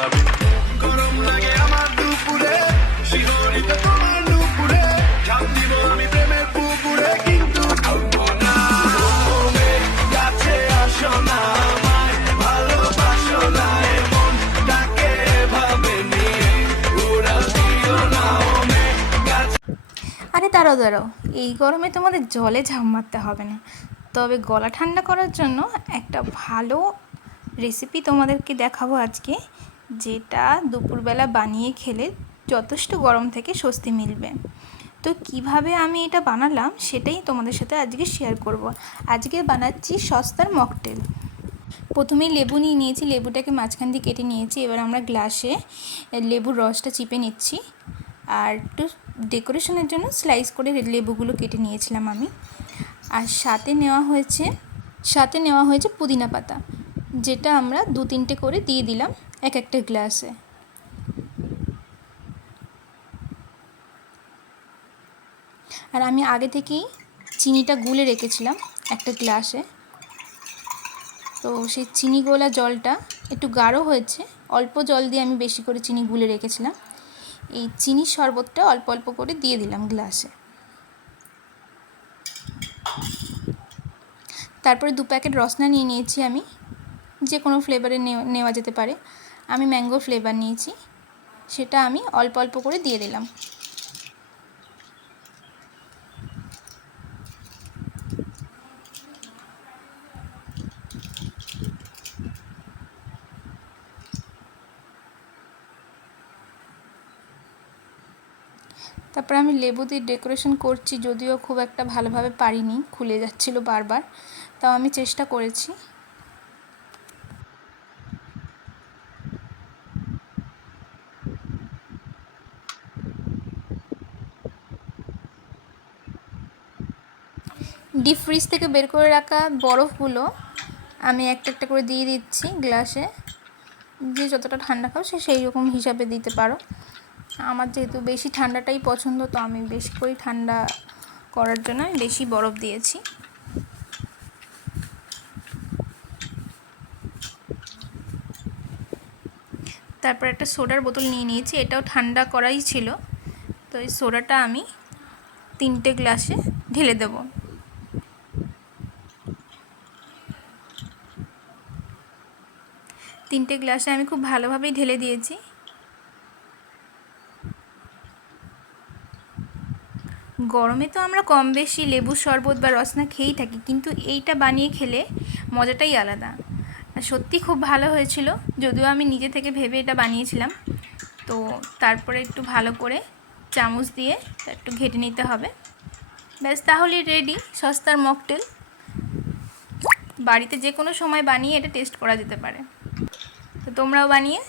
ভাবে। গরম লাগে আমার দুপুরে, শিহরিত তোমার নুপুরে, ঝাঁপ দিব আমি প্রেমের পুকুরে, কিন্তু ডুববো না। তুমি কাছে আসো না, আমায় ভালোবাসো না, এমন তাকে ভাবে নিয়ে উড়া দিও না ওমে কাছে। আরে দাঁড়াও দাঁড়াও, এই গরমে তোমাদের জলে ঝাঁপ মারতে হবে না। তবে গলা ঠান্ডা করার জন্য একটা ভালো রেসিপি তোমাদেরকে দেখাবো আজকে, যেটা দুপুরবেলা বানিয়ে খেলে যথেষ্ট গরম থেকে স্বস্তি মিলবে। তো কিভাবে আমি এটা বানালাম সেটাই তোমাদের সাথে আজকে শেয়ার করব। আজকে বানাচ্ছি সস্তার মকটেল। প্রথমেই লেবু নিয়ে নিয়েছি, লেবুটাকে মাঝখান দিয়ে কেটে নিয়েছি। এবার আমরা গ্লাসে লেবুর রসটা চিপে নিচ্ছি, আর একটু ডেকোরেশনের জন্য স্লাইস করে লেবুগুলো কেটে নিয়েছিলাম আমি। আর সাথে নেওয়া হয়েছে পুদিনা পাতা, যেটা আমরা 2-3টে করে দিয়ে দিলাম এক একটা গ্লাসে। আর আমি আগে থেকেই চিনিটা গুলে রেখেছিলাম একটা গ্লাসে, তো সেই চিনি গোলা জলটা একটু গাঢ় হয়েছে। অল্প জল দিয়ে আমি বেশি করে চিনি গুলে রেখেছিলাম। এই চিনির শরবতটা অল্প অল্প করে দিয়ে দিলাম গ্লাসে। তারপরে 2 প্যাকেট রসনা নিয়ে নিয়েছি আমি, যে কোনো ফ্লেভারে নেওয়া যেতে পারে। আমি ম্যাঙ্গো ফ্লেভার নিয়েছি, সেটা আমি অল্প অল্প করে দিয়ে দিলাম। তারপর আমি লেবু দিয়ে ডেকোরেশন করছি, যদিও খুব একটা ভালোভাবে পারিনি, খুলে যাচ্ছিল বারবার, তাও আমি চেষ্টা করেছি। ডিপ ফ্রিজ থেকে বের করে রাখা বরফগুলো আমি একটা একটা করে দিয়ে দিচ্ছি গ্লাসে। যে যতটা ঠান্ডা খাও সে সেই রকম হিসাবে দিতে পারো। আমার যেহেতু বেশি ঠান্ডাটাই পছন্দ, তো আমি বেশি করে ঠান্ডা করার জন্য আমি বেশি বরফ দিয়েছি। তারপর একটা সোডার বোতল নিয়ে নিয়েছি, এটাও ঠান্ডা করাই ছিল। তো এই সোডাটা আমি 3টে গ্লাসে ঢেলে দেব। তিনটে গ্লাসে আমি খুব ভালোভাবেই ঢেলে দিয়েছি। গরমে তো আমরা কম বেশি লেবুর শরবত বা রসনা খেয়েই থাকি, কিন্তু এইটা বানিয়ে খেলে মজাটাই আলাদা। সত্যি খুব ভালো হয়েছিল, যদিও আমি নিজে থেকে ভেবে এটা বানিয়েছিলাম। তো তারপরে একটু ভালো করে চামচ দিয়ে একটু ঘেটে নিতে হবে, ব্যাস তাহলে রেডি সস্তার মকটেল। বাড়িতে যে কোনো সময় বানিয়ে এটা টেস্ট করা যেতে পারে। তো তোমরাও বানিয়ে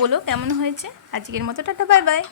বলো কেমন হয়েছে। আজকের মতো টাটা, বাই বাই।